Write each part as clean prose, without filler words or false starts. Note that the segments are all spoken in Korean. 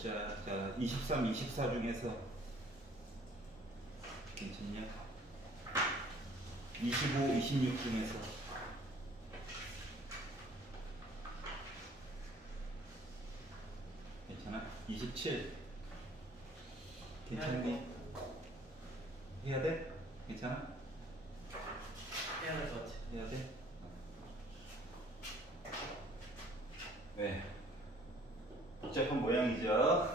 보자. 자, 23, 24 중에서 괜찮냐? 25, 26 중에서 괜찮아? 27 괜찮니? 해야 돼? 괜찮아? 해야 될 것 같아. 해야 돼? 왜? 복잡한 모양이죠.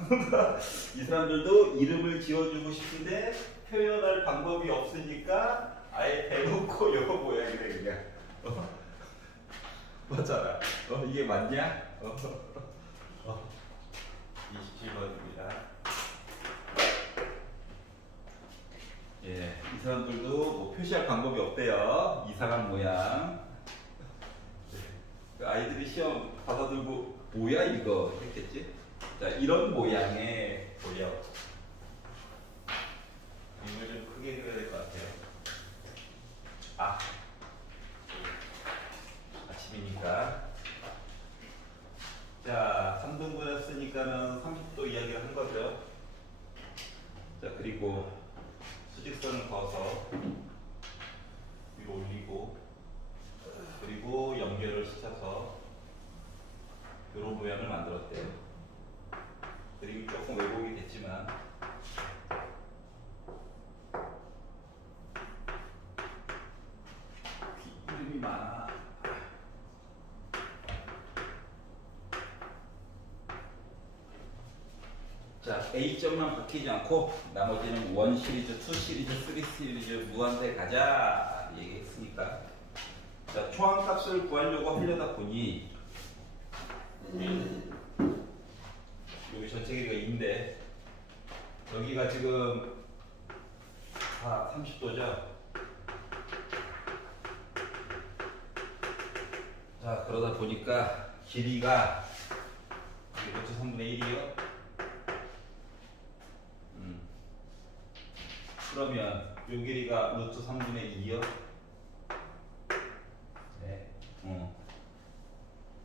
이 사람들도 이름을 지어주고 싶은데 표현할 방법이 없으니까 아예 대놓고 요 모양이래 그냥. 맞잖아. 이게 맞냐? 27번입니다. 예, 이 사람들도 뭐 표시할 방법이 없대요. 이상한 모양. 아이들이 시험 받아들고 뭐야 이거 했겠지? 자, 이런 모양의 도력. 이걸 좀 크게 그려야 될 것 같아요. 아침이니까. 자, 3등분 했으니까는 30도 이야기를 한 거죠. 자, 그리고 수직선을 그어서 위로 올리고, 그리고 연결을 시켜서 이런 모양을 만들었대요. 그리고 조금 왜곡이 됐지만 이름이 많아. 자, A점만 바뀌지 않고 나머지는 1 시리즈, 2 시리즈, 3 시리즈 무한대 가자 얘기했으니까. 자, 초항값을 구하려고 하려다 보니 여기 전체 길이가 2인데 여기가 지금 30도죠. 자, 그러다 보니까 길이가 루트 3분의 1이요. 그러면 요 길이가 루트 3분의 2요. 네.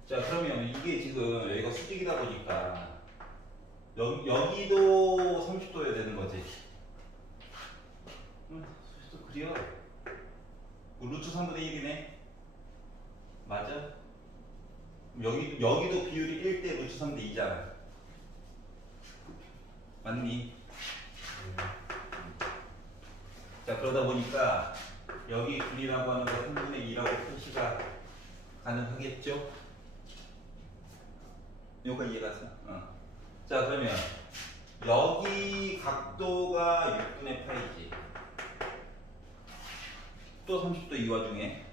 자, 그러면 이게 지금 여기가 수직이다 보니까 여기도 30도여야 되는 거지. 30도 그려. 루트 3분의 1이네. 맞아? 여기도 비율이 1대 루트 3분의 2잖아. 맞니? 자, 그러다 보니까 여기 길이라고 하는 거 3분의 2라고 표시가 가능하겠죠? 요거 이해가서? 자, 그러면 여기 각도가 6분의 8이지. 또 30도 이 와중에.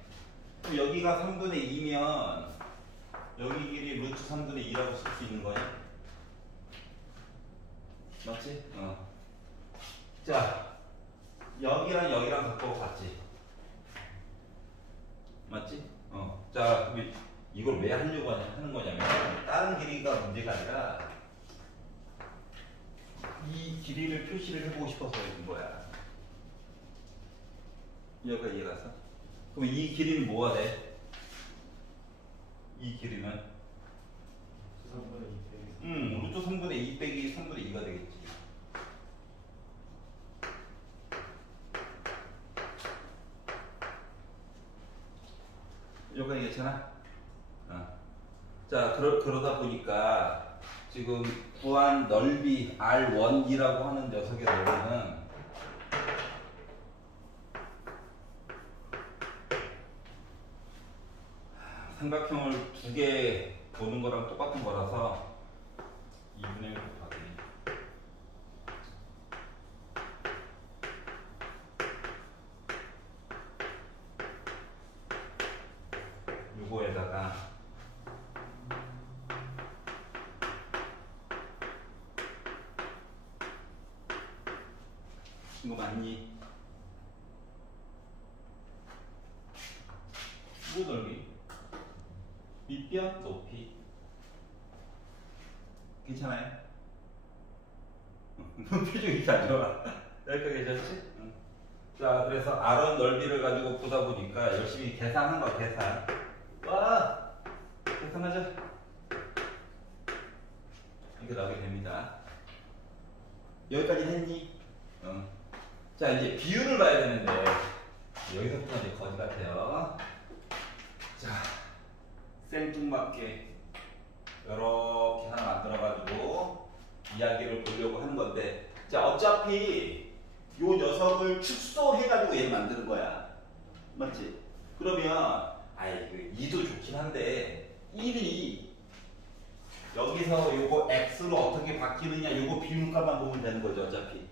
그럼 여기가 3분의 2면 여기 길이 루트 3분의 2라고 쓸 수 있는 거야. 맞지? 자, 여기랑 여기랑 각도가 같지? 맞지? 자, 그럼 이걸 왜 하려고 하는 거냐면 다른 길이가 문제가 아니라 이 길이를 표시를 해보고 싶어서 있는 거야. 여기까지 이해가서? 그럼 이 길이는 뭐가 돼? 이 길이는? 루트 3분의 2 빼기 3분의 2가 되겠지. 여기까지 괜찮아? 자, 그러다 보니까 지금 구한 넓이 R1이라고 하는 녀석의 넓이는 삼각형을 두 개 보는 거랑 똑같은 거라서 2분의 1 곱하기 요거에다가 이거 맞니? 이거 넓이 밑변 높이 괜찮아요? 표정이 안 좋아. 여기까지 괜찮지? 자, 그래서 R은 넓이를 가지고 보다 보니까 열심히 계산한 거 계산. 와! 계산하자. 이렇게 나오게 됩니다. 여기까지 했니? 자, 이제 비율을 봐야 되는데 여기서부터 이제 거지 같아요. 자, 생뚱맞게 이렇게 하나 만들어가지고 이야기를 보려고 하는 건데, 자, 어차피 요 녀석을 축소해가지고 얘를 만드는 거야. 맞지? 그러면 아이 그 2도 좋긴 한데 1이 여기서 요거 x로 어떻게 바뀌느냐 요거 비율값만 보면 되는 거죠. 어차피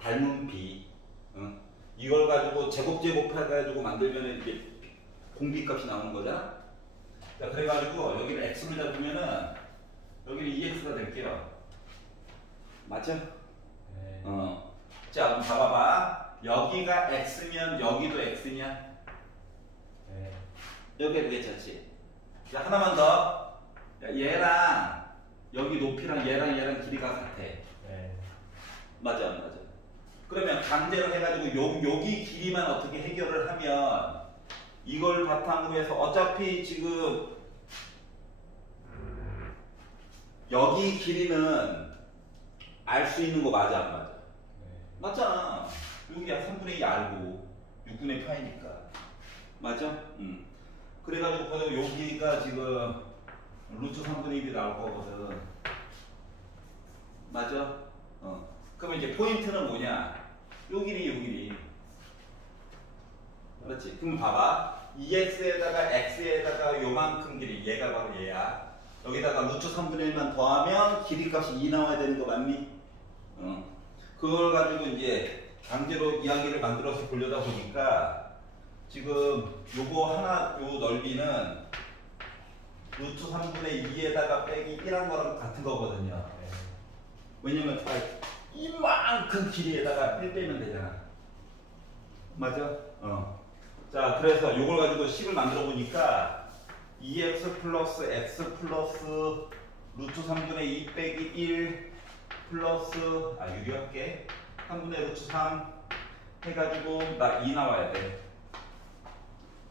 닮은 b. 이걸 가지고 제곱해가지고 만들면 이게 공비값이 나오는 거잖아. 자, 그래가지고 여기를 x로 잡으면은 여기는 2x가 될게요. 맞죠? 네. 자, 그럼 봐봐봐. 여기가 x면 여기도 x냐? 네. 여기가 괜찮지? 자, 하나만 더. 야, 얘랑 여기 높이랑 얘랑 길이가 같아. 네. 맞아, 안 맞아? 그러면 강제로 해가지고 여기 길이만 어떻게 해결을 하면 이걸 바탕으로 해서 어차피 지금 여기 길이는 알 수 있는 거 맞아, 안 맞아? 네. 맞잖아. 여기 약 3분의 2 알고 6분의 파이니까. 맞아? 그래가지고 거기서 여기가 지금 루트 3분의 1이 나올 거거든. 맞아? 그러면 이제 포인트는 뭐냐? 요 길이. 그렇지? 그럼 봐봐. 2x에다가 x에다가 요만큼 길이. 얘가 바로 얘야. 여기다가 루트 3분의 1만 더하면 길이값이 2 나와야 되는 거 맞니? 그걸 가지고 이제 강제로 이야기를 만들어서 보려다 보니까 지금 요거 하나, 요 넓이는 루트 3분의 2에다가 빼기 1한 거랑 같은 거거든요. 네. 왜냐면 이만큼 길이에다가 1 빼면 되잖아. 맞아? 자, 그래서 요걸 가지고 식을 만들어 보니까 2x 플러스 x 플러스 루트 3분의 2 빼기 1 플러스 유리할게 3분의 루트 3 해가지고 나 2 나와야 돼.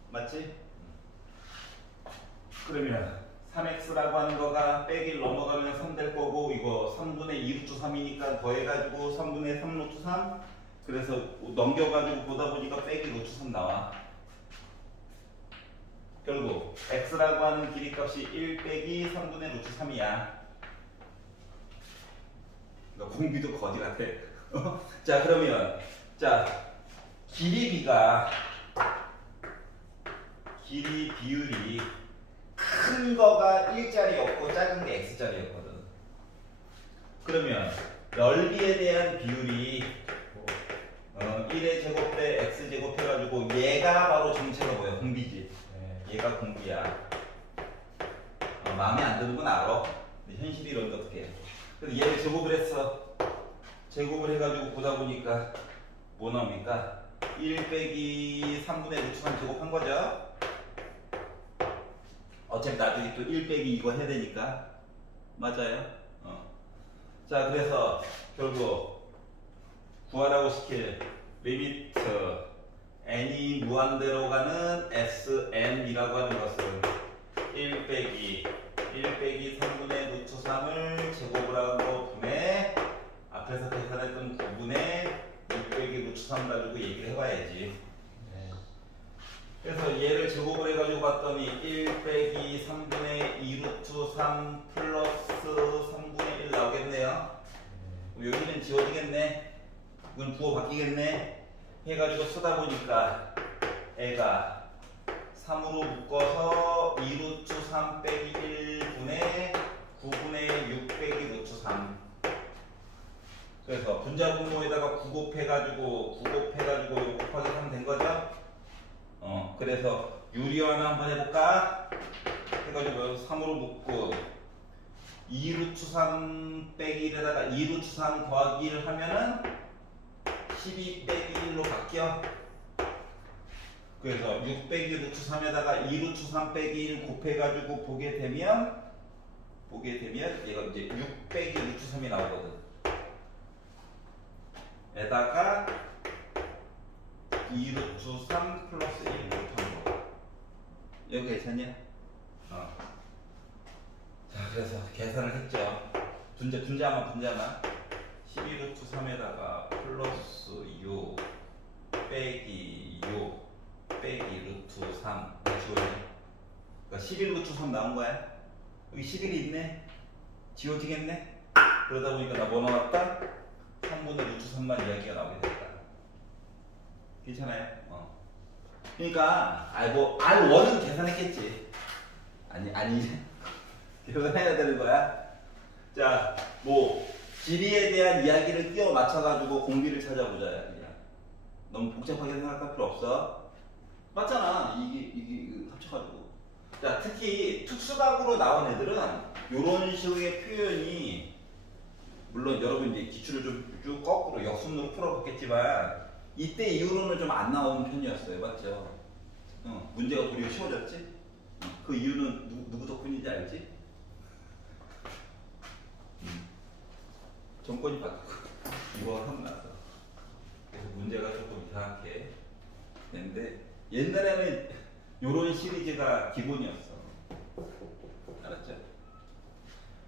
맞지? 그러면 3x라고 하는 거가 빼기 넘어가면 3 될 거고, 이거 3분의 2 루트 3이니까 더해가지고 3분의 3 루트 3. 그래서 넘겨가지고 보다 보니까 빼기 루트 3 나와. 결국 x라고 하는 길이 값이 1 빼기 3분의 루트 3이야. 그러니까 공비도 거지 같아. 자, 그러면 자 길이 비율이 큰 거가 1짜리였고 작은 게 x짜리였거든. 그러면 넓이에 대한 비율이 1의 제곱 대 x제곱 해가지고 얘가 바로 정체가 뭐야? 공비지. 네. 얘가 공비야. 마음에 안 드는 건 알아. 근데 현실이 이런데 어떻게 해. 그래서 얘를 제곱을 했어. 제곱을 해가지고 보다 보니까 뭐 나옵니까? 1 빼기 3분의 루트 3 제곱한 거죠. 어차피 나중에 또 1 빼기 이거 해야 되니까. 맞아요? 자, 그래서 결국 구하라고 시킬 리미트 n이 무한대로 가는 sn이라고 하는 것은 1 빼기 3분의 루트 3을 제곱을 하고 분의 앞에서 계산했던 9분의 6 빼기 루트 3 가지고 얘기를 해봐야지. 네. 그래서 얘를 제곱을 해가지고 봤더니 1 빼기 3분의 2 루트 3 플러스 3분의 1 나오겠네요. 그럼 여기는 지워지겠네. 이건 부호 바뀌겠네. 해가지고 쓰다 보니까 애가 3으로 묶어서 2 루트 3 빼기 1분의 9분의 6 빼기 루트 3. 그래서 분자분모에다가 9 곱해가지고 이거 곱하기 3 된 거죠? 그래서 유리화는 한번 해볼까? 해가지고 3으로 묶고 2 루트 3 빼기 1에다가 2 루트 3 더하기 1 하면은 12 빼기 1로 바뀌어. 그래서 6 빼기 루트 3에다가 2 루트 3 빼기 1 곱해가지고 보게 되면 얘가 이제 6 빼기 루트 3이 나오거든. 에다가 2 루트 3 플러스 1 곱한 거. 여기 괜찮냐? 자, 그래서 계산을 했죠. 분자만 12루트 3에다가 플러스 6 빼기 6 빼기 루트 3 지워지네. 그러니까 11루트 3 나온 거야. 여기 11이 있네. 지워지겠네. 그러다 보니까 나 뭐 나왔다? 3분의 루트 3만 이야기가 나오게 됐다. 괜찮아요? 그러니까 R1은 계산했겠지. 아니 계산해야 되는 거야. 자, 길이에 대한 이야기를 끼워 맞춰가지고 공비를 찾아보자. 그냥 너무 복잡하게 생각할 필요 없어. 맞잖아. 이게 합쳐가지고. 자, 특히 특수각으로 나온 애들은 이런 식의 표현이, 물론 여러분 이제 기출을 좀 쭉 거꾸로 역순으로 풀어봤겠지만 이때 이후로는 좀 안 나오는 편이었어요. 맞죠? 문제가 도리어 쉬워졌지? 그 이유는 누구 덕분인지 알지? 정권이 바뀌고 이거 하고 나서 그래서 문제가 조금 이상하게 됐는데, 옛날에는 이런 시리즈가 기본이었어. 알았죠?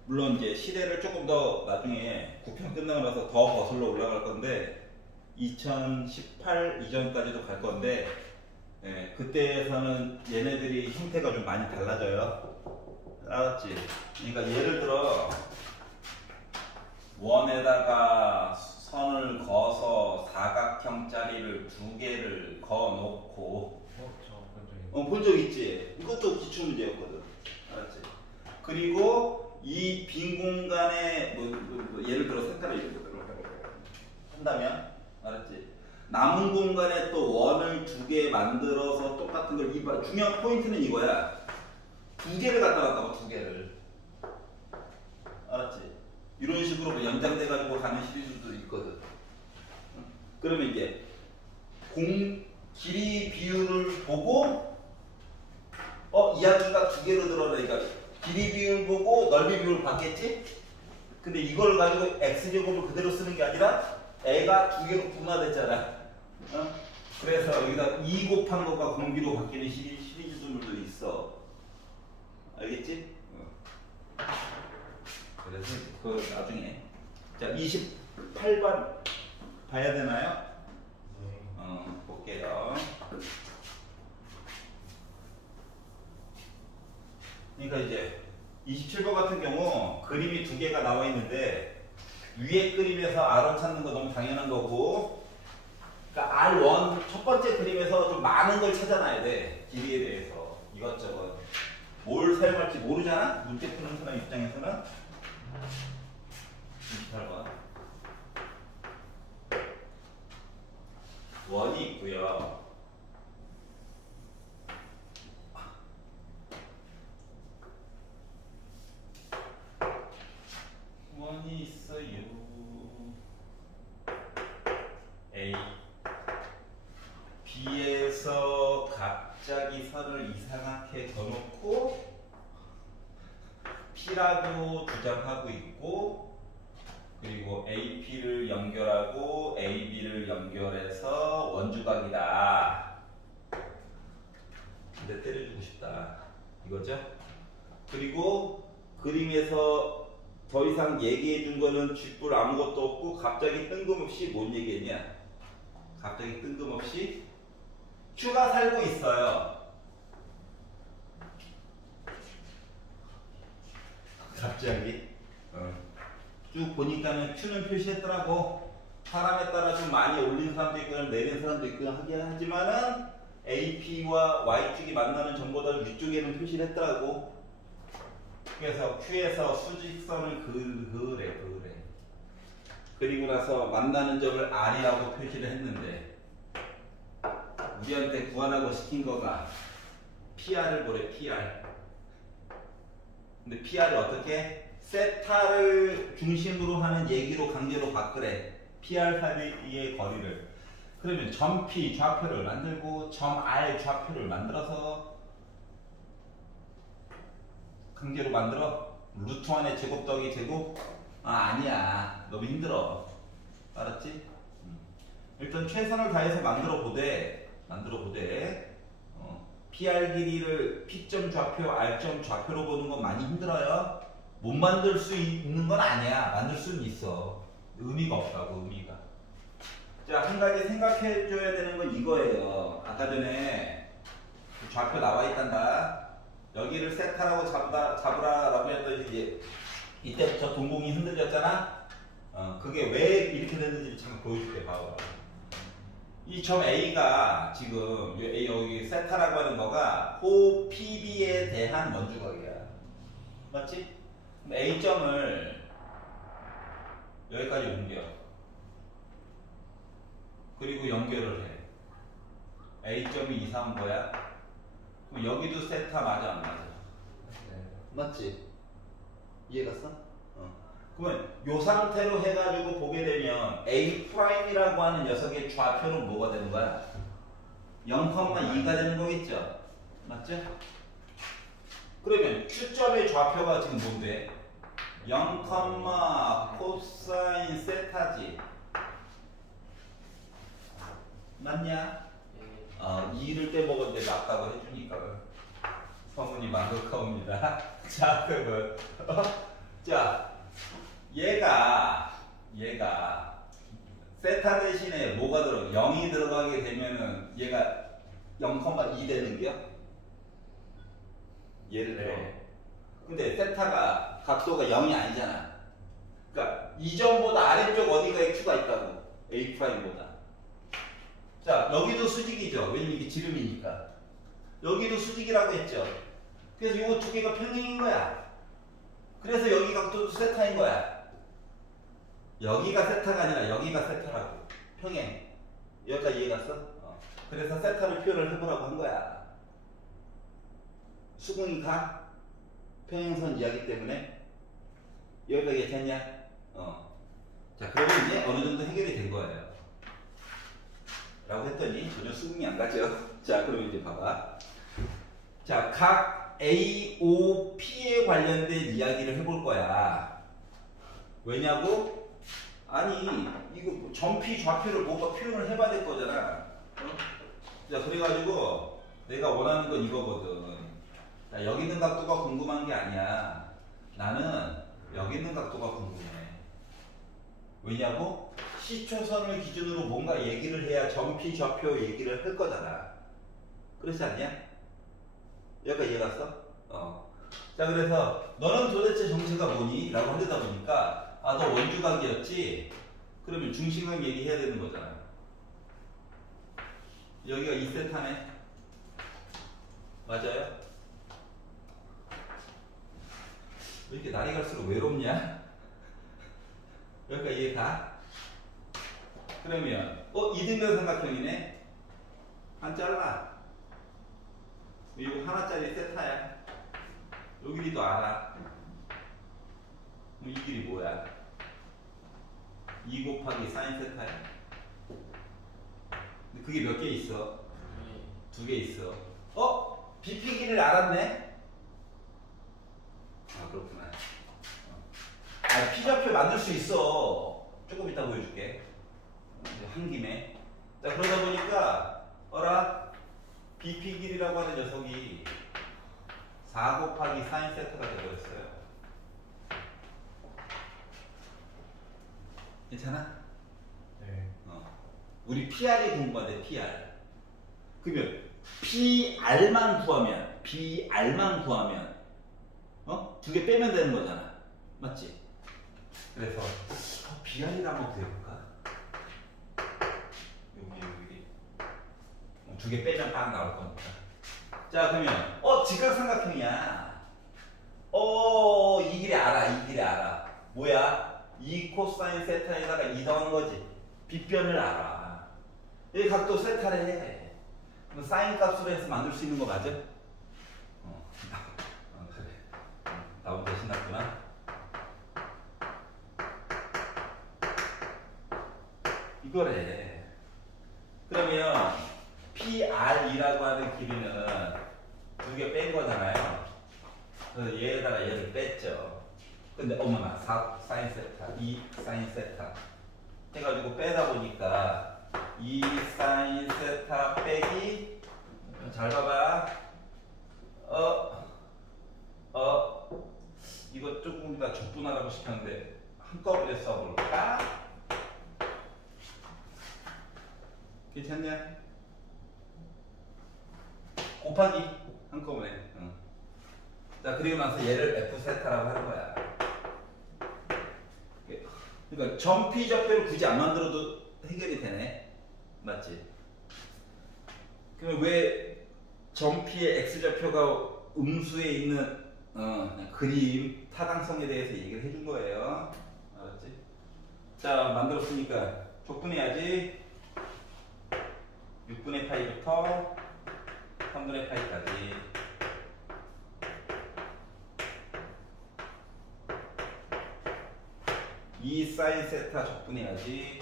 물론 이제 시대를 조금 더 나중에 9편 끝나고 나서 더 거슬러 올라갈 건데 2018 이전까지도 갈 건데, 그때에서는 얘네들이 형태가 좀 많이 달라져요. 알았지? 그러니까 예를 들어 원에다가 선을 그어서 사각형짜리를 2개를 그어놓고, 본 적 있지? 이것도 기출문제였거든. 알았지? 그리고 이 빈 공간에 예를 들어 색깔을 한다면, 알았지? 남은 공간에 또 원을 2개 만들어서 똑같은 걸, 중요한 포인트는 이거야. 2개를 갖다 놨다고, 2개를. 알았지? 이런 식으로 연장돼 가지고 가는 시리즈도 있거든. 그러면 이제 길이 비율을 보고 이야기가 2개로 들어가니까 길이 비율 보고 넓이 비율을 봤겠지? 근데 이걸 가지고 x제곱을 그대로 쓰는 게 아니라 애가 2개로 분화됐잖아. 그래서 여기다 2 곱한 것과 공비로 바뀌는 시리즈들도 있어. 알겠지? 그래서 그 나중에, 자, 28번 봐야 되나요? 볼게요. 그러니까 이제 27번 같은 경우 그림이 2개가 나와 있는데 위에 그림에서 R1 찾는 거 너무 당연한 거고, 그러니까 R1 첫 번째 그림에서 좀 많은 걸 찾아놔야 돼. 길이에 대해서 이것저것 뭘 사용할지 모르잖아. 문제 푸는 사람 입장에서는. 28번 원이 있고요. 원이 있어요. A B에서 갑자기 선을 이상하게 그어놓고 P라고 주장하고 있고, 그리고 AP를 연결하고 AB를 연결해서 원주각이다. 근데 때려주고 싶다. 이거죠? 그리고 그림에서 더 이상 얘기해 준 거는 쥐뿔 아무것도 없고, 갑자기 뜬금없이 뭔 얘기했냐? 갑자기 뜬금없이 Q가 살고 있어요. 갑자기 쭉 보니까는 Q는 표시했더라고. 사람에 따라 좀 많이 올린 사람도 있고 내린 사람도 있고 하긴 하지만은 AP와 Y축이 만나는 점보다 위쪽에는 표시를 했더라고. 그래서 Q에서 수직선을 그으래. 그리고 나서 만나는 점을 R이라고 표시를 했는데, 우리한테 구하라고 시킨 거가 PR을 보래. PR. 근데 PR이 어떻게? 세타를 중심으로 하는 얘기로 강제로 바꾸래. PR 사이의 거리를. 그러면 점 P 좌표를 만들고 점 R 좌표를 만들어서 강제로 만들어. 루트 1의 제곱 더하기 제곱? 아니야. 너무 힘들어. 알았지? 일단 최선을 다해서 만들어 보되 PR 길이를 P점 좌표, R점 좌표로 보는 건 많이 힘들어요. 못 만들 수 있는 건 아니야. 만들 수는 있어. 의미가 없다고, 의미가. 자, 한 가지 생각해 줘야 되는 건 이거예요. 아까 전에 좌표 나와 있단다. 여기를 세타라고 잡으라라고 했더니 이제 이때부터 동공이 흔들렸잖아. 그게 왜 이렇게 됐는지 잠깐 보여줄게. 봐봐. 이 점 A가 지금 여기 세타라고 하는 거가 호 PB에 대한 원주각이야. 맞지? 그럼 A점을 여기까지 옮겨. 그리고 연결을 해. A점이 이상한 거야. 그럼 여기도 세타 맞아 안 맞아? 네. 맞지? 이해갔어? 그러면 요 상태로 해가지고 보게 되면 A'이라고 하는 녀석의 좌표는 뭐가 되는 거야? 0,2가 되는 거겠죠? 맞죠? 그러면 Q점의 좌표가 지금 뭔데? 0, 코사인 세타지. 맞냐? 2를 빼먹었는데 맞다고 해주니까 성운이 만족하옵니다. 자, 그러면 자, 얘가 세타 대신에 뭐가 0이 들어가게 되면은 얘가 0,2 되는 게요? 예를 들어. 네. 근데 세타가 각도가 0이 아니잖아. 그러니까 이 점보다 아래쪽 어디가에 Q가 있다고. A'보다. 자, 여기도 수직이죠. 왜냐면 이게 지름이니까. 여기도 수직이라고 했죠. 그래서 이거 두 개가 평행인 거야. 그래서 여기 각도도 세타인 거야. 여기가 세타가 아니라 여기가 세타라고. 평행. 여기까지 이해갔어? 그래서 세타를 표현을 해보라고 한 거야. 수긍이 가? 평행선 이야기 때문에 여기까지 괜찮냐? 자, 그러면 이제 어느 정도 해결이 된 거예요. 라고 했더니 전혀 수긍이 안 가죠. 자, 그럼 이제 봐봐. 자, 각 AOP에 관련된 이야기를 해볼 거야. 왜냐고? 아니, 이거 점피 좌표를 뭐가 표현을 해봐야 될 거잖아. 자, 그래가지고 내가 원하는 건 이거거든. 자, 여기 있는 각도가 궁금한 게 아니야. 나는 여기 있는 각도가 궁금해. 왜냐고? 시초선을 기준으로 뭔가 얘기를 해야 점피 좌표 얘기를 할 거잖아. 그렇지 않냐? 여기까지 이해갔어? 자, 그래서 너는 도대체 정체가 뭐니? 라고 하려다 보니까 너 원주각이었지? 그러면 중심각 얘기해야 되는 거잖아. 여기가 2세타네. 맞아요? 왜 이렇게 날이 갈수록 외롭냐? 여기까지 이해가? 그러면 이등변 삼각형이네. 한 잘라. 이거 하나짜리 세타야. 요 길이도 알아. 그럼 이 길이 뭐야? 2 곱하기 사인 세타야. 근데 그게 몇 개 있어? 2개 있어. BP 길이를 알았네? 그렇구나. P좌표 만들 수 있어. 조금 이따 보여줄게. 한 김에. 자, 그러다 보니까 BP 길이라고 하는 녀석이 4 곱하기 사인 세타가 되어버렸어요. 괜찮아? 네. 우리 PR이 궁금하대, PR. 그러면 PR만 구하면 두 개 빼면 되는 거잖아. 맞지? 그래서 BR이를 한번 구해볼까? 여기 두 개 빼면 딱 나올 거니까. 자, 그러면 직각삼각형이야. 이 길이 알아. 뭐야? 2 코사인 세타에다가 2 더한 거지. 빗변을 알아. 이 각도 세타를 해. 그럼 사인 값으로 해서 만들 수 있는 거 맞아? 그래. 나 혼자 신났구나. 이거래. 그러면 PR이라고 하는 길이는 두 개 뺀 거잖아요. 그래서 얘에다가 얘를 뺐죠. 근데 어머나 4 사인 세타, 2 사인 세타 해가지고 빼다 보니까 2 사인 세타 빼기, 잘 봐봐. 이거 조금 접근하라고 시켰는데 한꺼번에 써볼까? 괜찮냐? 곱하기 한꺼번에. 응. 자, 그리고 나서 얘를 F 세타라고 하는 거야. 그러니까 점피 좌표를 굳이 안 만들어도 해결이 되네. 맞지? 그럼 왜 점피의 x 좌표가 음수에 있는 그냥 그림 타당성에 대해서 얘기를 해준 거예요. 알았지? 자, 만들었으니까 적분해야지. 6분의 파이부터 3분의 파이까지. 이 사인 세타 적분해야지.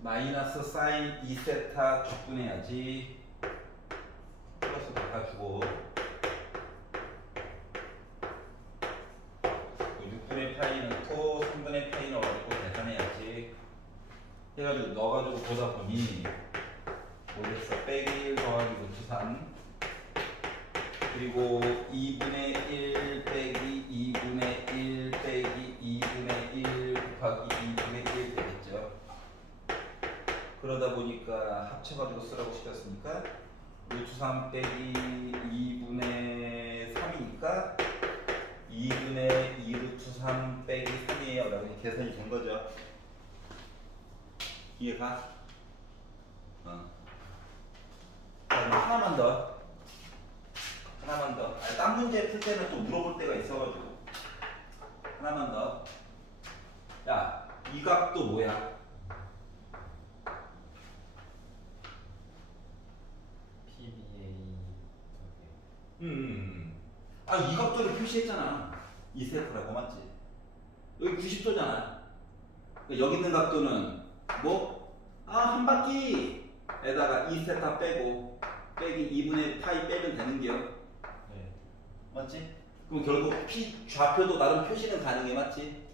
마이너스 사인 2세타 적분해야지. 플러스 바꿔주고 6분의 파이 넣고 3분의 파이 넣어가지고 계산해야지. 해가지고 넣어가지고 보다 보니 모르겠어. 빼기 1 더하기 루트 3 그리고 2분의 1 빼기 2분의 1 빼기 2분의 1 곱하기 2분의 1 되겠죠. 그러다 보니까 합쳐가지고 쓰라고 시켰으니까 루트 3 빼기 2분의 3이니까 2분의 2 루트 3 빼기 3이에요. 라고 계산이 된 거죠. 이해가? 하나만 더. 하나만 더. 아니, 딴 문제 풀 때는 또 물어볼 때가 있어가지고. 하나만 더. 야, 이 값도 뭐야? 아, 이 각도를 표시했잖아. 이 세트라고 맞지? 여기 90도잖아. 여기 있는 각도는 뭐? 한 바퀴에다가 2세타 빼고 빼기 2분의 파이 빼면 되는겨. 네. 맞지? 그럼 결국 P 좌표도 나름 표시는 가능해. 맞지?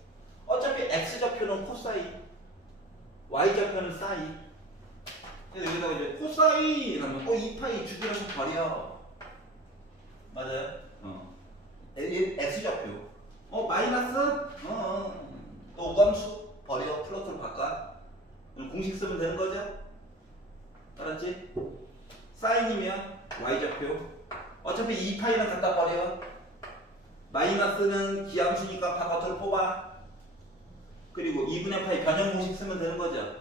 어차피 X 좌표는 코사인, Y 좌표는 사인. 그래서 여기다가 이제 코사인 하면 2파이 주기라서 버려. 맞아요? X 좌표. 마이너스? 또 우함수 버려. 플러스로 바꿔. 공식 쓰면 되는 거죠? 알았지? 사인이면 Y 좌표. 어차피 2파이는 갖다 버려. 마이너스는 기함수니까 바깥으로 뽑아. 그리고 2분의 파이 변형 공식 쓰면 되는 거죠.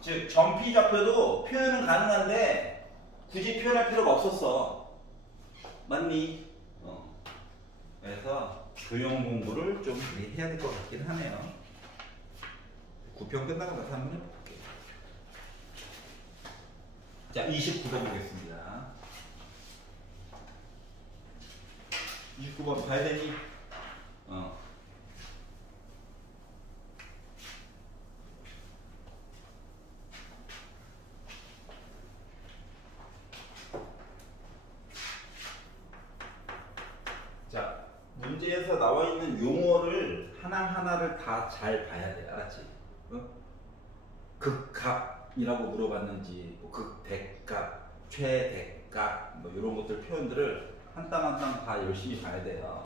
즉 점피 좌표도 표현은 가능한데 굳이 표현할 필요가 없었어. 맞니? 그래서 교영 공부를 좀 해야 될 것 같긴 하네요. 9편 끝나고 나서 한번 해볼게요. 자, 29번 보겠습니다. 29번 봐야 되니? 자, 문제에서 나와 있는 용어를 하나하나를 다 잘 봐야 돼. 알았지? 극값이라고 물어봤는지, 뭐 극대값, 최대값, 뭐 이런 것들 표현들을 한 땀 한 땀 다 열심히 봐야 돼요.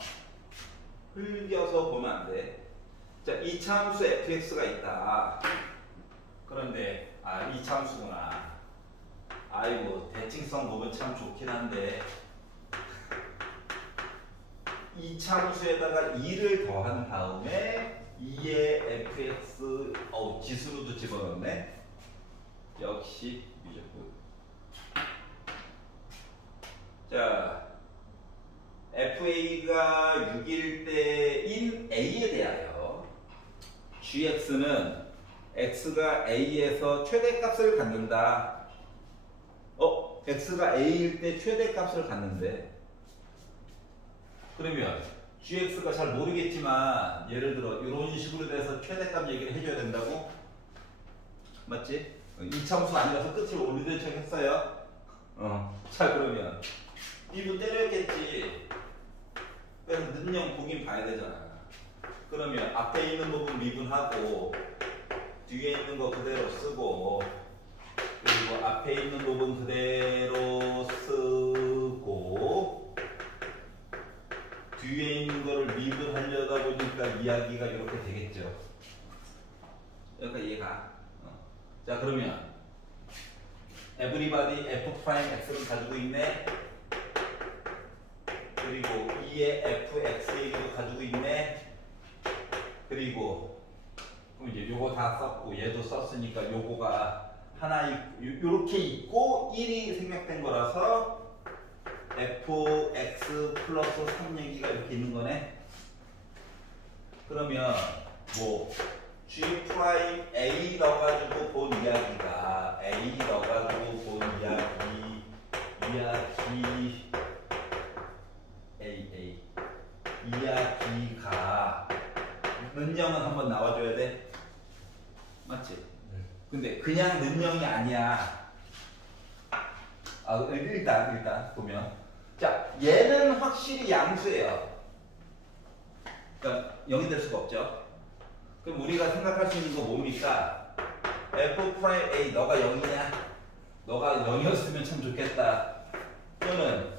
흘겨서 보면 안 돼. 자, 이차함수 fx가 있다. 그런데 이차함수구나. 아이고, 대칭성 보면 참 좋긴 한데 이차함수에다가 2를 더한 다음에 2의 fx 지수로도 집어넣네. 역시 미적분. 자, fa가 6일 때인 a에 대하여 gx는 x가 a에서 최대값을 갖는다. x가 a일 때 최대값을 갖는데, 그러면 gx가 잘 모르겠지만 예를 들어 이런 식으로 돼서 최대값 얘기를 해줘야 된다고? 맞지? 이차함수 아니라서 끝을 올리는 척 했어요. 자, 그러면 미분 때렸겠지. 그래서 능령 보긴 봐야 되잖아. 그러면 앞에 있는 부분 미분하고 뒤에 있는 거 그대로 쓰고, 그리고 앞에 있는 부분 그대로 쓰고, 자 그러면 everybody f 프라임 x를 가지고 있네. 그리고 2의 fx도 가지고 있네. 그리고 그럼 이제 요거 다 썼고 얘도 썼으니까 요거가 하나 요렇게 있고 1이 생략된 거라서 fx 플러스 3 얘기가 이렇게 있는 거네. 그러면 뭐 g 프라임 a 넣어가지고 본 이야기가 a 넣어가지고 본 이야기 이야기가 는영은 한번 나와줘야 돼. 맞지? 네. 근데 그냥 는영이 아니야. 일단 보면 자 얘는 확실히 양수예요. 그러니까 0이 될 수가 없죠. 그럼 우리가 생각할 수 있는 거 뭡니까? f 프라임 a 너가 0이냐? 너가 0이었으면 참 좋겠다. 또는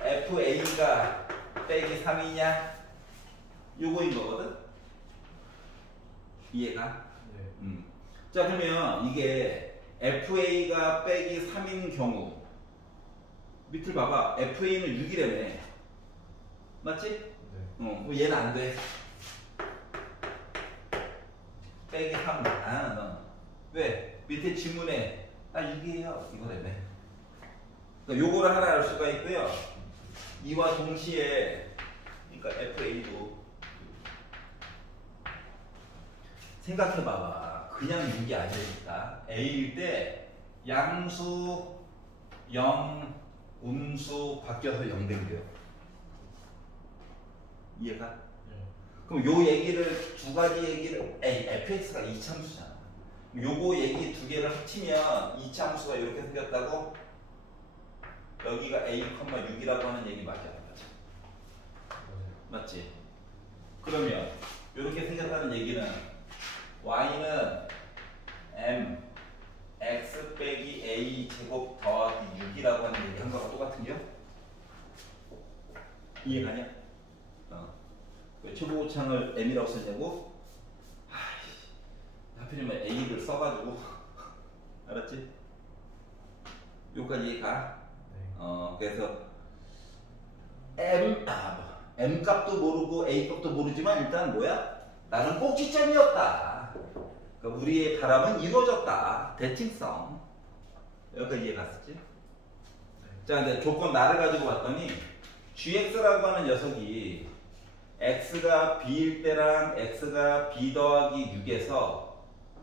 fa가 빼기 3이냐? 요거인 거거든? 이해가? 네. 자 그러면 이게 fa가 빼기 3인 경우 밑을 봐봐. fa는 6이라며. 맞지? 네. 얘는 안 돼. 빼기 3. 너. 왜? 밑에 지문에 6이에요. 이거라며. 그러니까 요거를 하나 알 수가 있고요. 이와 동시에 그러니까 fa도 생각해봐봐. 그냥 6이 아니니까 a일 때 양수 0 음수 바뀌어서 0 된 거예요. 이해가? 네. 그럼 요 얘기를 두 가지 얘기를 fx가 이차함수잖아. 요거 얘기 두 개를 합치면 이차함수가 이렇게 생겼다고? 여기가 a,6이라고 하는 얘기 맞아? 맞지? 그러면 이렇게 생겼다는 얘기는 y는 m x 빼기 a 제곱 더하기 6이라고 하는 얘기 한 거랑 똑같은 게요? 이해가냐? 왜 최고창을 m이라고 썼냐고? 하필이면 a를 써가지고 알았지? 여기까지 이해가? 네. 그래서 m 값도 모르고 a 값도 모르지만 일단 뭐야? 나는 꼭지점이었다. 그러니까 우리의 바람은 이루어졌다. 대칭성. 여기까지 이해 갔었지? 네. 자, 근데 조건 나를 가지고 봤더니 gx라고 하는 녀석이 x가 b일 때랑 x가 b 더하기 6에서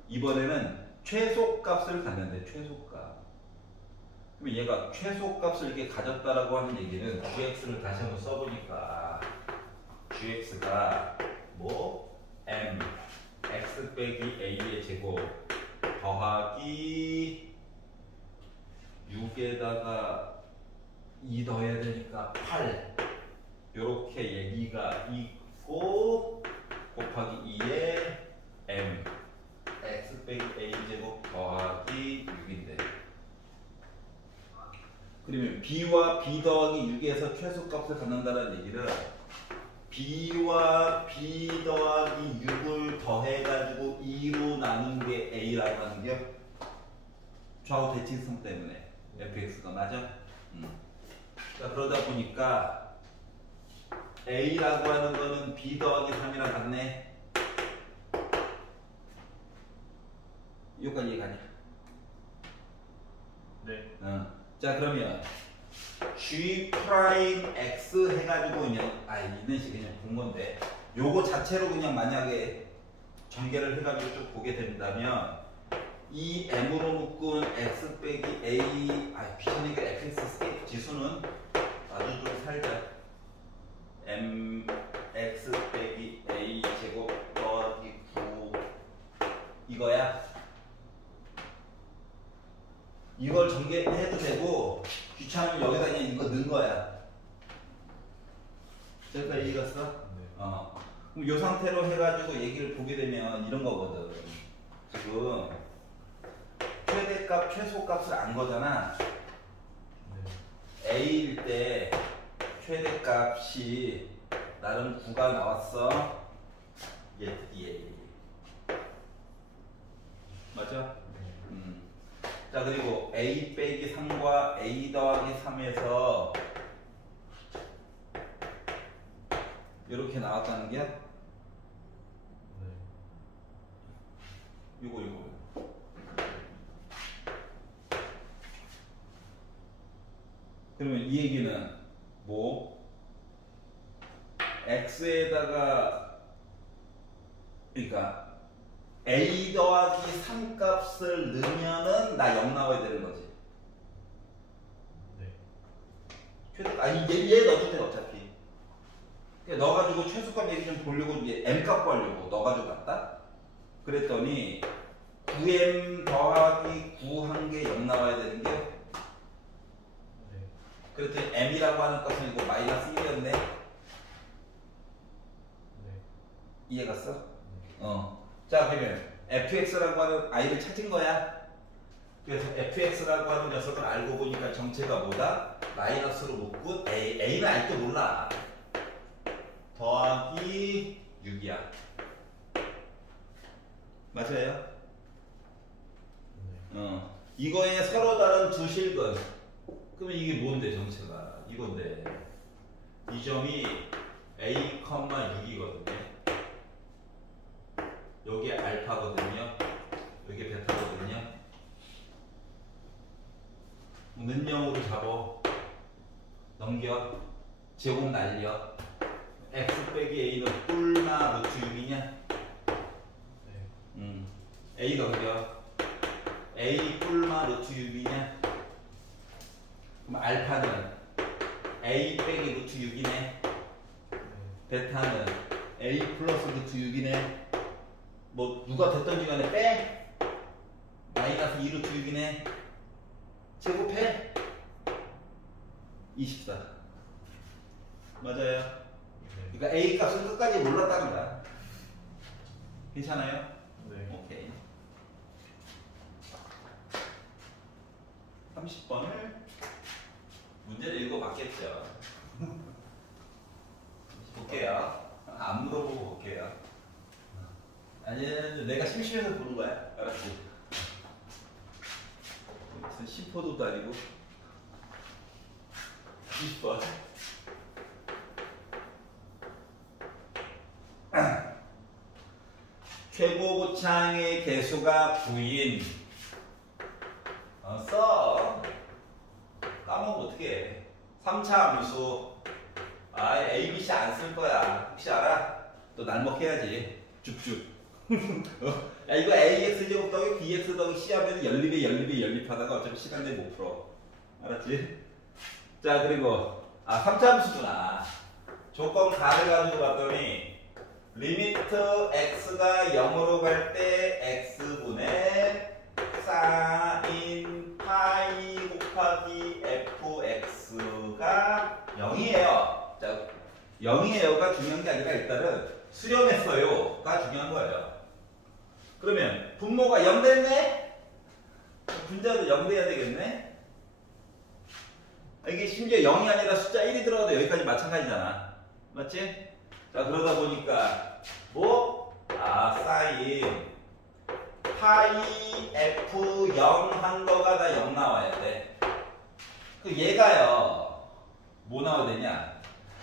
이번에는 최소값을 갖는데 최소값. 그럼 얘가 최소값을 이렇게 가졌다라고 하는 얘기는 gx를 다시 한번 써보니까 gx가 뭐 m x 빼기 a의 제곱 더하기 6에다가 2 더해야 되니까 8 요렇게 얘기가 있고 곱하기 2에 m x 빼기 a 제곱 더하기 6인데 그러면 b와 b 더하기 6에서 최소값을 갖는다는 얘기를 b와 b 더하기 6을 더해가지고 2로 나눈 게 a라고 하는 게 좌우 대칭성 때문에 fx가 맞아? 자, 그러다 보니까 a라고 하는 거는 b 더하기 3이랑 같네. 여기까지 이해가냐? 네. 자 그러면 g 프라임 x 해가지고 그냥 있는 식이 그냥 본 건데 요거 자체로 그냥 만약에 전개를 해가지고 쭉 보게 된다면 이 m으로 묶은 x 빼기 a 비전이니까 fx 지수는 아주 좀 살자. m x 빼기 a 제곱 더하기 9 이거야. 이걸 전개해도 되고 귀찮으면 여기다 그냥 이거 넣은 거야. 여기까지 이해갔어? 네. 그럼 이 상태로 해가지고 얘기를 보게 되면 이런 거거든. 지금 최대값, 최소값을 안 거잖아. 네. A일 때 최대값이 나름 9가 나왔어. 얘. 맞아? 네. 자, 그리고 a 빼기 3과 a 더하기 3에서 이렇게 나왔다는 게 네. 요거. 그러면 이 얘기는 뭐 x에다가 그러니까 a 더하기 3 값을 넣으면은 나 0 나와야 되는 거지. 네. 아니 얘 넣어도 돼 어차피. 그러니까 넣어가지고 최소값 얘기 좀 보려고 이제 m 값 구하려고 넣어가지고 갔다. 그랬더니 9m 더하기 9 한 개 0 나와야 되는 게. 네. 그랬더니 m이라고 하는 값은 이거 마이너스 1이었네. 네. 이해 갔어? 네. 자, 그러면 fx라고 하는 i를 찾은 거야. 그래서 fx라고 하는 녀석을 알고 보니까 정체가 뭐다? 마이너스로 묶은 a는 아직도 몰라. 더하기 6이야. 맞아요? 네. 이거에 서로 다른 두 실근. 그러면 이게 뭔데 정체가? 이건데 이 점이 a, 6이거든요. 여기에 알파거든요. 여기에 베타거든요. 는 0으로 잡어. 넘겨. 제곱 날려. x 빼기 a는 뿔마 루트 6이냐? 네. a 넘겨. a 뿔마 루트 6이냐? 그럼 알파는 a 빼기 루트 6이네. 네. 베타는 a 플러스 루트 6이네. 뭐 누가 됐던지 간에 빼. 마이너스 2 루트 6이네. 제곱해. 24. 맞아요. 네. 그러니까 a 값은 끝까지 몰랐다는 거야. 괜찮아요? 네. 오케이. 30번을 문제를 읽어봤겠죠. 볼게요. 안 물어보고 볼게요. 아니, 내가 심심해서 보는 거야. 알았지? 무슨 심포도도 아니고. 20번. 최고고창의 개수가 9인. 써. 까먹으면 어떡해. 3차 함수. A, B, C 안 쓸 거야. 혹시 알아? 또 날먹해야지. 줍줍. 야, 이거 AX 제곱 더하기 BX 더하기 C 하면 연립하다가 어차피 시간 내에 못 풀어. 알았지? 자, 그리고 3차 함수구나. 조건 가를 가지고 봤더니 리미트 x가 0으로 갈 때 x분의 사인 파이 곱하기 fx가 0이에요. 자, 0이에요가 중요한 게 아니라 일단은 수렴했어요가 중요한 거예요. 그러면 분모가 0 됐네? 분자도 0 돼야 되겠네? 이게 심지어 0이 아니라 숫자 1이 들어가도 여기까지 마찬가지잖아. 맞지? 자, 그러다 보니까 뭐? 사인 파이 f 0 한 거가 다 0 나와야 돼. 그 얘가요 뭐 나와야 되냐?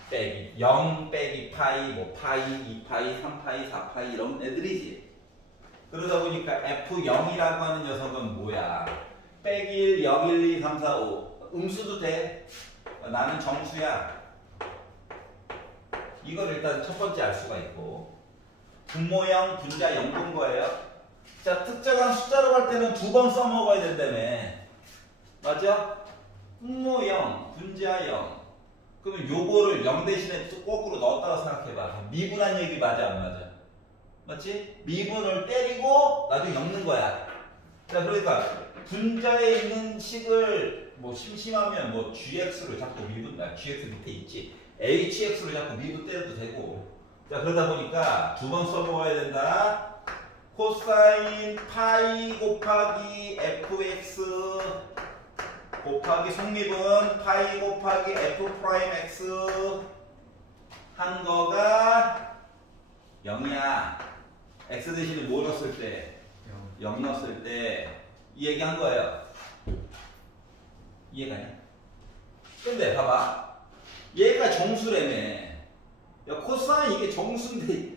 빼기 0 빼기 파이, 뭐 파이, 2파이, 3파이, 4파이 이런 애들이지. 그러다 보니까 f0이라고 하는 녀석은 뭐야? 빼기 1, 0, 1, 2, 3, 4, 5 음수도 돼. 나는 정수야. 이걸 일단 첫 번째 알 수가 있고, 분모형, 분자 0 본 거예요. 자, 특정한 숫자로 갈 때는 2번 써먹어야 된다며. 맞아? 분모형, 분자 0. 그러면 요거를 0 대신에 또 거꾸로 넣었다고 생각해봐. 미분한 얘기 맞아, 안 맞아? 맞지? 미분을 때리고 나중에 엮는 거야. 자, 그러니까 분자에 있는 식을 뭐 심심하면 뭐 gx로 자꾸 미분, gx 밑에 있지. hx로 자꾸 미분 때려도 되고. 자, 그러다 보니까 2번 써먹어야 된다. 코사인 파이 곱하기 fx 곱하기 속미분 파이 곱하기 f 프라임 x 한 거가 0이야. x 대신에 뭐 넣었을 때? 0 넣었을 때 이 얘기 한 거예요. 이해가냐? 근데 봐봐. 얘가 정수라며. 야, 코사인 이게 정수인데,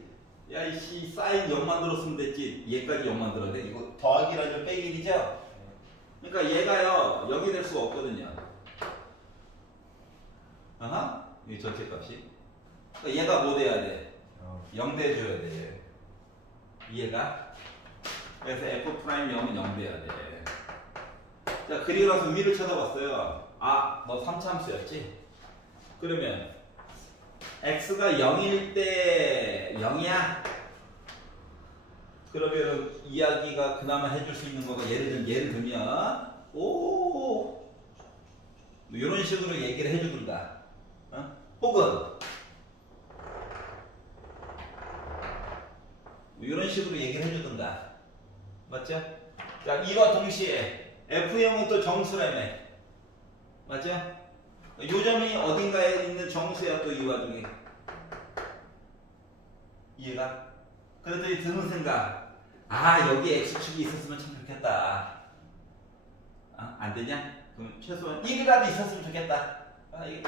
야, 이씨, 사인 0 만들었으면 됐지. 얘까지 0 만들어야 돼. 이거 더하기라죠, 빼기 1이죠? 그러니까 얘가요, 0이 될 수가 없거든요. 아하? 이 전체 값이. 그러니까 얘가 뭐 돼야 돼? 0 돼줘야 돼. 이해가? 그래서 F'0은 0 돼야 돼. 자, 그리고 나서 위를 찾아봤어요. 아, 너 3차함수였지? 그러면 x가 0일 때 0이야? 그러면 이야기가 그나마 해줄 수 있는 거가 예를 들면 오 이런 식으로 얘기를 해주든가 어? 혹은 이런 식으로 얘기를 해주든가 맞죠? 자, 이와 동시에 F형은 또 정수라며 맞죠? 요점이 어딘가에 있는 정수야 또 이 와중에 이해가? 그랬더니 드는 생각 아 여기 X축이 있었으면 참 좋겠다 아, 안 되냐? 그럼 최소한 1이라도 있었으면 좋겠다 아, 1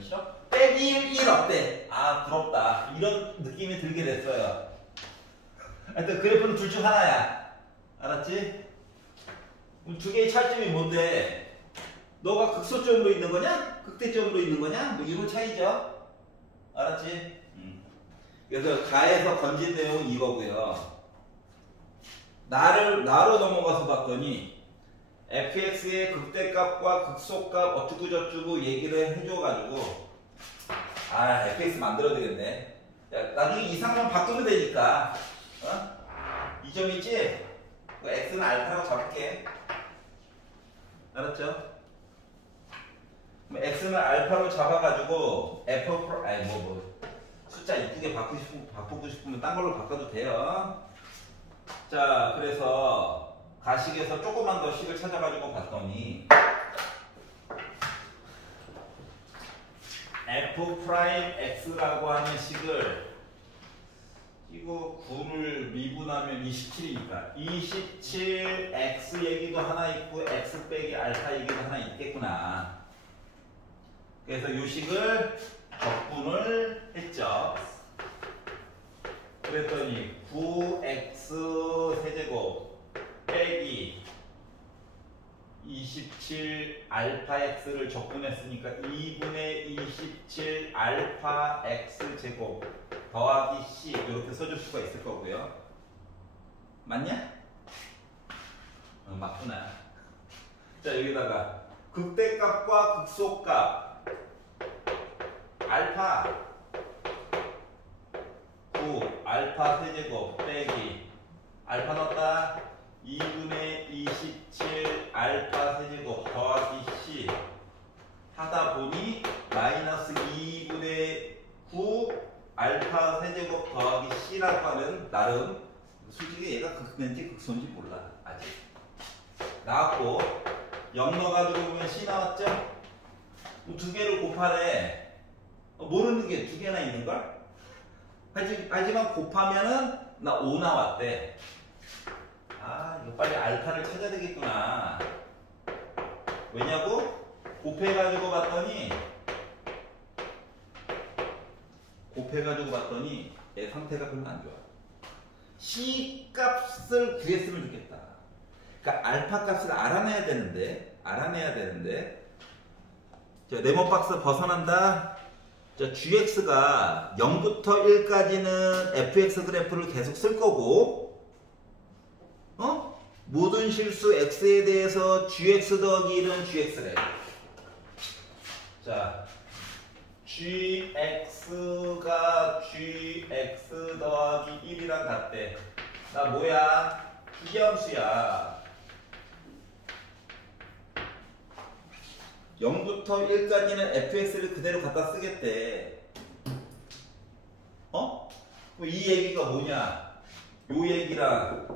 싫어? 빼기 1 어때? 아 부럽다 이런 느낌이 들게 됐어요 하여튼 그래프는 둘 중 하나야 알았지? 그럼 두 개의 차이점이 뭔데? 너가 극소점으로 있는 거냐? 극대점으로 있는 거냐? 뭐 이런 차이죠. 알았지? 그래서 가에서 건진 내용은 이거고요. 나로 넘어가서 봤더니 fx의 극대값과 극소값 어쩌고저쩌고 얘기를 해줘가지고 아 fx 만들어야 되겠네. 야, 나중에 이상만 바꾸면 되니까 어? 이 점 있지? 그 x는 알파라고 잡을게. 알았죠? x는 알파로 잡아가지고 숫자 이쁘게 바꾸고 싶으면 딴 걸로 바꿔도 돼요. 자, 그래서 가식에서 조금만 더 식을 찾아가지고 봤더니 f'x라고 하는 식을 이거 9를 미분하면 27이니까 27x 얘기도 하나 있고 x 빼기 알파 얘기도 하나 있겠구나. 그래서 이 식을 적분을 했죠. 그랬더니 9x 세제곱 빼기 27 알파 x를 적분했으니까 2분의 27 알파 x 제곱 더하기 c 이렇게 써줄 수가 있을 거고요. 맞냐? 맞구나. 자, 여기다가 극대값과 극소값 알파 9 알파 세제곱 빼기 알파 넣었다 2분의 27 알파 세제곱 더하기 c 하다 보니 마이너스 2분의 9 알파 세제곱 더하기 c라고 하는 나름 솔직히 얘가 극대인지 극소인지 몰라 아직 나왔고 0 넣어가지고 보면 c 나왔죠? 두 개를 곱하래 모르는 게 두 개나 있는걸? 하지만 곱하면은 나 5 나왔대. 아 이거 빨리 알파를 찾아야 되겠구나. 왜냐고? 곱해가지고 봤더니 얘 상태가 별로 안 좋아. C 값을 구했으면 좋겠다. 그러니까 알파 값을 알아내야 되는데 자, 네모 박스 벗어난다. 자, gx가 0부터 1까지는 fx 그래프를 계속 쓸 거고 모든 실수 x에 대해서 gx 더하기 1은 gx래. 자, gx가 gx 더하기 1이랑 같대. 나 뭐야? 기함수야. 0부터 1까지는 fx를 그대로 갖다 쓰겠대. 이 얘기가 뭐냐? 요 얘기랑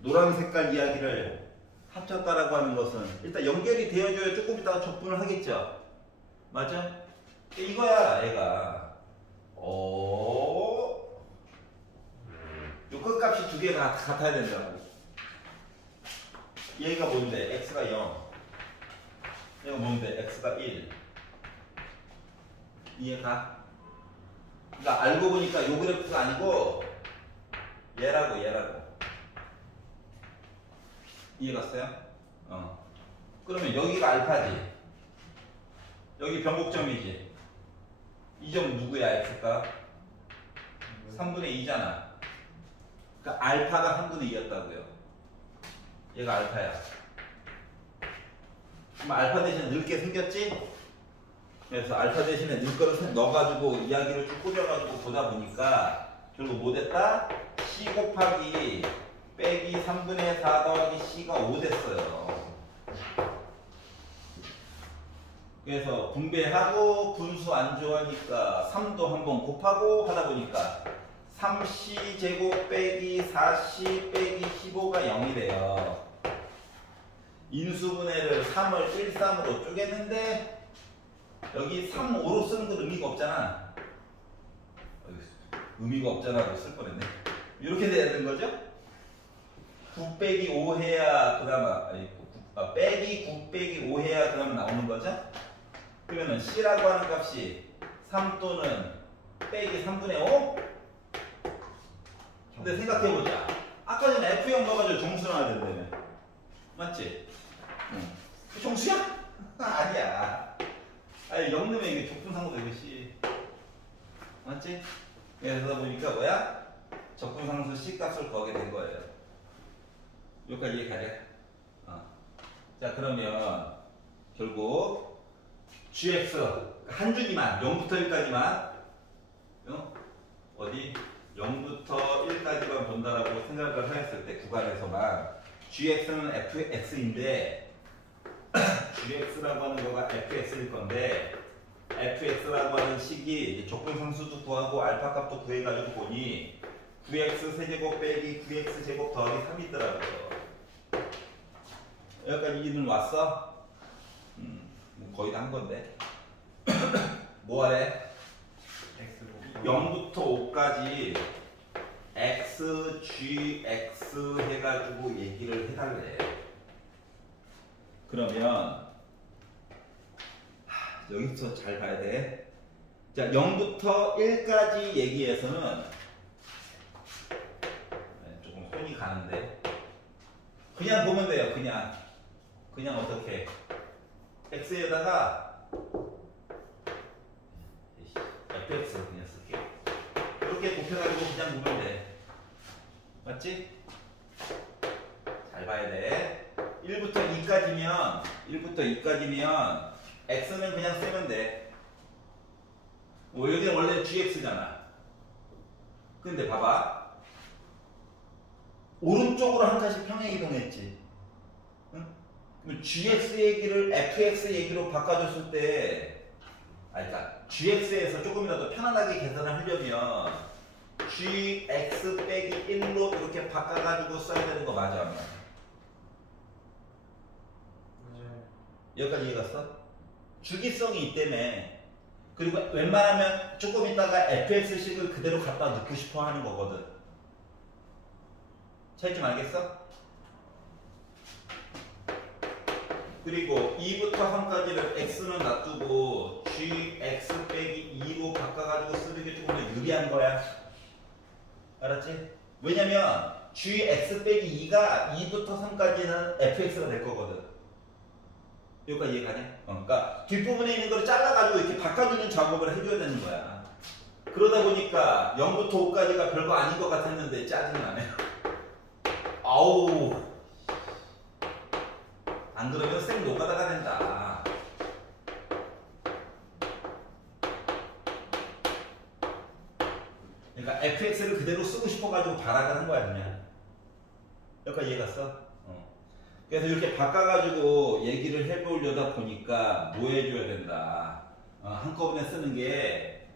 노란 색깔 이야기를 합쳤다라고 하는 것은 일단 연결이 되어줘야 조금 이따가 적분을 하겠죠? 맞아? 이거야, 얘가. 요 끝값이 두 개가 같아야 된다고. 얘가 뭔데? x가 0. 이거 뭔데? x가 1. 이해가? 그러니까 알고 보니까 요 그래프가 아니고 얘라고. 이해갔어요? 그러면 여기가 알파지. 여기 변곡점이지. 이 점 누구야, x가? 3분의 2잖아. 그러니까 알파가 3분의 2였다고요. 얘가 알파야. 그럼 알파 대신에 늙게 생겼지? 그래서 알파 대신에 늘 거를 넣어가지고 이야기를 쭉 꾸려가지고 보다 보니까 결국 뭐 됐다? C 곱하기 빼기 3분의 4 더하기 C가 5 됐어요. 그래서 분배하고 분수 안 좋아하니까 3도 한번 곱하고 하다 보니까 3C 제곱 빼기 4C 빼기 15가 0이래요. 인수분해를 3을 1, 3으로 쪼갰는데 여기 3, 5로 쓰는 건 의미가 없잖아. 의미가 없잖아고 쓸 뻔했네. 이렇게 돼야 되는 거죠? 9 빼기 5 해야 그 다음 빼기 9 빼기 5 해야 그 다음 나오는 거죠? 그러면은 C라고 하는 값이 3 또는 빼기 3분의 5? 근데 생각해보자. 아까 전에 F형 넣어가지고 정수 나와야 된다며. 맞지? 응. 그 정수야? 아니야. 아니 0 넣으면 이게 적분상수 되겠지. 맞지? 그러다 보니까 뭐야? 적분상수 C 값을 구하게 된 거예요. 여기까지 이해가냐? 자 그러면 결국 gx 한 줄기만 0부터 1까지만 어디 0부터 1까지만 본다라고 생각을 했을 때 구간에서만 gx는 fx인데 gx라고 하는 거가 fx일 건데 fx라고 하는 식이 적분상수도 구하고 알파 값도 구해가지고 보니 9x 세제곱 빼기 9x 제곱 더하기 3이 있더라고요. 여기까지 이는 왔어? 거의 다 한 건데. 뭐 하래? 0부터 5까지 x, g, x 해가지고 얘기를 해달래. 그러면 여기서 잘 봐야 돼. 자, 0부터 1까지 얘기해서는 조금 손이 가는데 그냥 보면 돼요. 그냥 어떻게 x에다가 fx 그냥 쓸게. 이렇게 곱해가지고 그냥 보면 돼. 맞지? 잘 봐야 돼. 1부터 2까지면 x는 그냥 쓰면 돼. 여기는 원래 gx잖아. 근데 봐봐. 오른쪽으로 한 칸씩 평행 이동했지. 응? 그럼 gx 얘기를 fx 얘기로 바꿔줬을 때 그러니까 gx에서 조금이라도 편안하게 계산을 하려면 gx 빼기 1로 이렇게 바꿔가지고 써야 되는 거 맞아? 맞아. 여기까지 이해갔어? 주기성이 있다며. 그리고 웬만하면 조금 있다가 fx식을 그대로 갖다 넣고 싶어 하는 거거든. 차이점 알겠어? 그리고 2부터 3까지를 x는 놔두고 gx 빼기 2로 바꿔가지고 쓰는 게 조금 더 유리한 거야. 알았지? 왜냐면 gx 빼기 2가 2부터 3까지는 fx가 될 거거든. 여기까지 이해가냐? 그러니까 뒷부분에 있는 걸 잘라가지고 이렇게 바꿔주는 작업을 해줘야 되는 거야. 그러다 보니까 0부터 5까지가 별거 아닌 것 같았는데 짜증이 나네. 아우. 안 그러면 쌩 노가다가 된다. 그러니까 fx를 그대로 쓰고 싶어가지고 발악을 한 거야 그냥. 여기까지 이해갔어? 그래서 이렇게 바꿔가지고 얘기를 해보려다 보니까 뭐 해줘야 된다. 한꺼번에 쓰는 게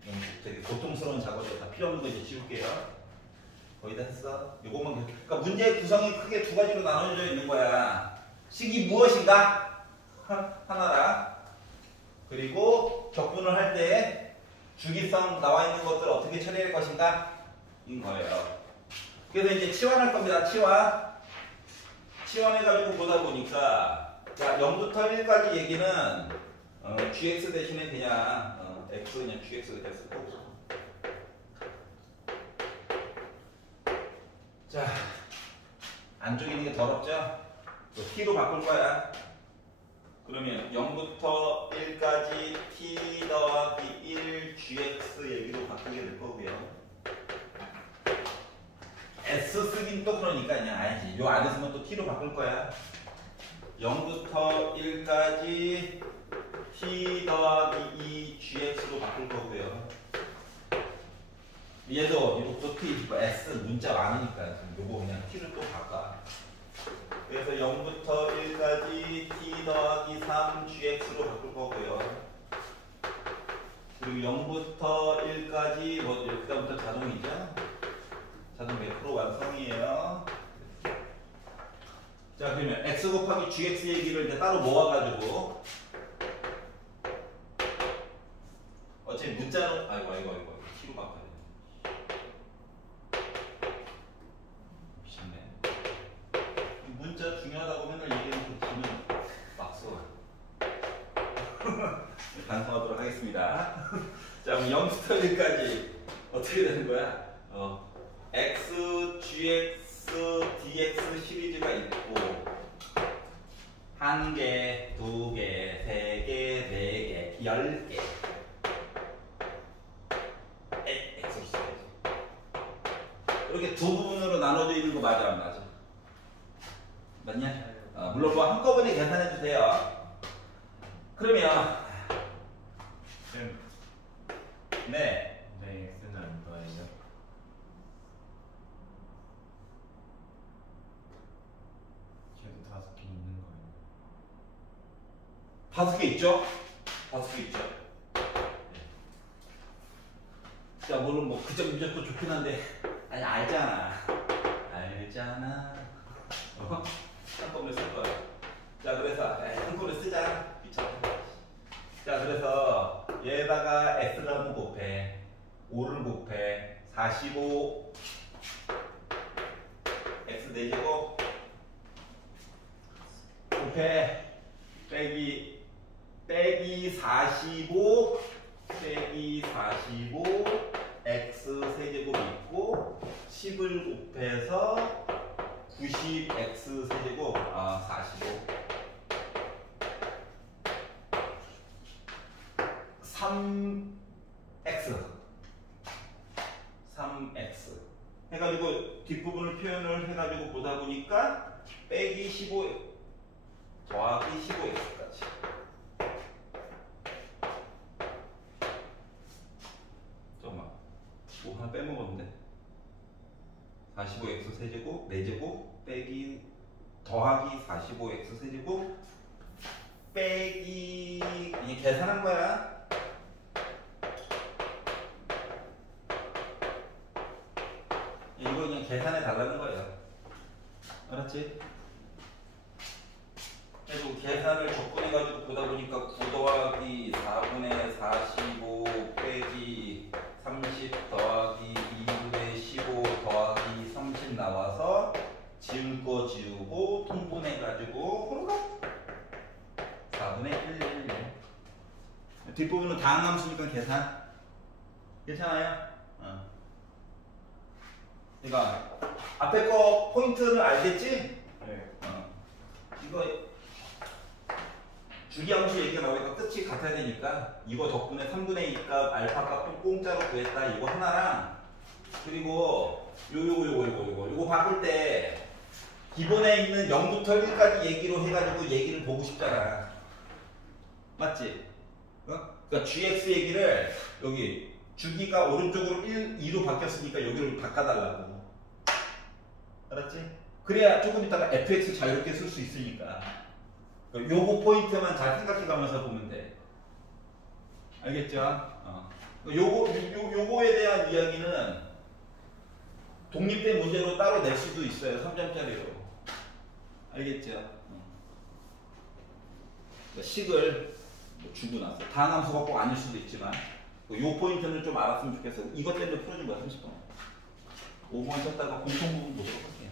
되게 고통스러운 작업이 다 필요 없는 거 이제 지울게요. 거의 다 했어. 요것만. 그러니까 문제의 구성이 크게 두 가지로 나눠져 있는 거야. 식이 무엇인가? 하나라. 그리고 적분을 할 때 주기성 나와 있는 것들을 어떻게 처리할 것인가? 인 거예요. 그래서 이제 치환할 겁니다. 치환해가지고 보다 보니까 자, 0부터 1까지 얘기는 gx 대신에 그냥 x 그냥 gx 그냥 쓰고. 자, 안쪽에 있는 게 더럽죠? t로 바꿀 거야. 그러면 0부터 1까지 t 더하기 1 gx 얘기로 바꾸게 될 거고요. s 쓰긴 또 그러니까 그냥 알지. 요 안에 쓰면 또 t로 바꿀 거야. 0부터 1까지 t 더하기 2 gx로 바꿀 거고요. 얘도 이것도 t, s 문자 많으니까 요거 그냥 t를 또 바꿔. 그래서 0부터 1까지 t 더하기 3 gx로 바꿀 거고요. 그리고 0부터 1까지 뭐 그다음부터 자동이죠. 자동 매크로 완성이에요. 자, 그러면 x 곱하기 gx 얘기를 이제 따로 모아가지고 어차피 문자로 아이고 t로 바꿔야 돼. 미쳤네. 문자 중요하다고 맨날 얘기하는 그 기는 막 써. 반성하도록 하겠습니다. 자, 그럼 0부터 1까지 어떻게 되는 거야? x, gx, dx 시리즈가 있고 1개, 2개, 3개, 4개, 10개 x 있어야지. 이렇게 두 부분으로 나눠져 있는 거 맞아 안 맞아? 맞냐? 물론 뭐 한꺼번에 계산해 주세요. 그러면 쌤, 네, 네, x는 안 더해요? 걔도 5개 있는 거예요. 5개 있죠? 5개 있죠? 자, 물론 뭐 그 점 무조건 좋긴 한데 아니 알잖아. 한꺼번에 쓸 거야. 자, 그래서 한꺼번에 쓰자. 미쳤다. 자, 그래서 얘에다가 x를 한번 곱해. 5를 곱해. 45 x 4제곱 곱해. 빼기 45 x 세제곱 있고 10을 곱해서 90x 세제곱 45 3x 해가지고 뒷부분을 표현을 해가지고 보다 보니까 빼기 15 더하기 15x까지. 잠깐만, 뭐 하나 빼먹었는데. 45x 세제곱 4제곱 빼기 더하기 45x 세제곱 빼기 이게 계산한 거야. 이거 그냥 계산해 달라는 거예요. 알았지? 그래서 계산을 접근해가지고 보다 보니까 9 더하기 4분의 45 빼기 30 더하기 2분의 15 더하기 30 나와서 지울 거 지우고 통분해가지고 호로록 4분의 1. 뒷부분은 다항함수니까 계산 괜찮아요? 그러니까 앞에 거 포인트를 알겠지? 네. 이거 주기함수 얘기가 나오니까 끝이 같아야 되니까 이거 덕분에 3분의 2값 알파 값 공짜로 구했다 이거 하나랑 그리고 요거 바꿀 때 기본에 있는 0부터 1까지 얘기로 해가지고 얘기를 보고 싶잖아. 맞지? 그러니까 gx 얘기를 여기 주기가 오른쪽으로 2로 바뀌었으니까 여기를 바꿔달라고. 알았지? 그래야 조금 있다가 fx 자유롭게 쓸 수 있으니까. 요거 포인트만 잘 생각해가면서 보면 돼. 알겠죠? 요거에 대한 이야기는 독립된 문제로 따로 낼 수도 있어요. 3점짜리로. 알겠죠? 식을 주고 나서 다항함수가 꼭 아닐 수도 있지만 요 포인트는 좀 알았으면 좋겠어. 이것 때문에 풀어준 거야. 30번. 5번 쳤다가 공통 부분 보도록 할게요.